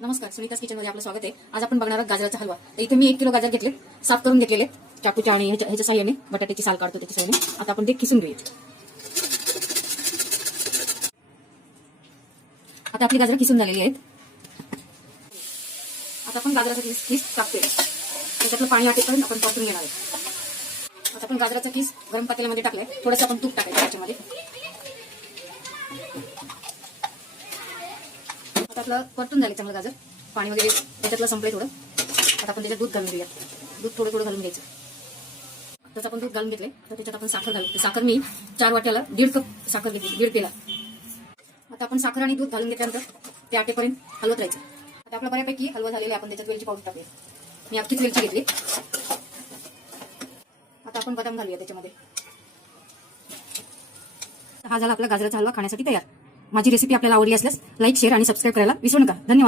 नमस्कार, सुनीता's किचन मध्ये आपलं स्वागत आहे। आज आपण बघणार आहोत गाजराचा हलवा। तर इथे मी 1 किलो गाजर घेतले, साफ करून घेतलेले चाकूच्या आणि ह्याच्या साह्याने, बटाट्याची साल काढतो त्याच्या साह्याने। आता आपण ते किसून घेऊया। आता आपली गाजर किसून झालेली आहेत। आता आपण गाजराचा किस कापतोय, त्याच्यातलं पाणी आटेपर्यंत आपण परतून घेणार आहे। आता आपण गाजराचा किस गरम पातेल्यामध्ये टाकलाय, थोडंसं आपण तूप टाकायचं त्याच्यामध्ये। आता आपलं परतून झाले चांगलं गाजर, पाणी वगैरे त्याच्यातलं संपलंय थोडं। आता आपण त्याच्यात दूध घालून घेऊया, दूध थोडं थोडं घालून घ्यायचं। आता आपण दूध घालून घेतले, तर त्याच्यात आपण साखर घालू। साखर मी 4 वाट्याला 1.5 कप साखर घेतली, 1.5 पेला। आता आपण साखर आणि दूध घालून घेतल्यानंतर ते आटेपर्यंत हलवत राहायचं। आता आपला बऱ्यापैकी हलवा झालेला, आपण त्याच्यात वेलची पावडर टाकूया। मी अख्खीच वेलची घेतली। आता आपण बदाम घालूया त्याच्यामध्ये। हा झाला आपला गाजराचा हलवा खाण्यासाठी तयार। माझी रेसिपी आपल्याला आवडली असल्यास लाईक, शेअर आणि सबस्क्राईब करायला विसरू नका। धन्यवाद।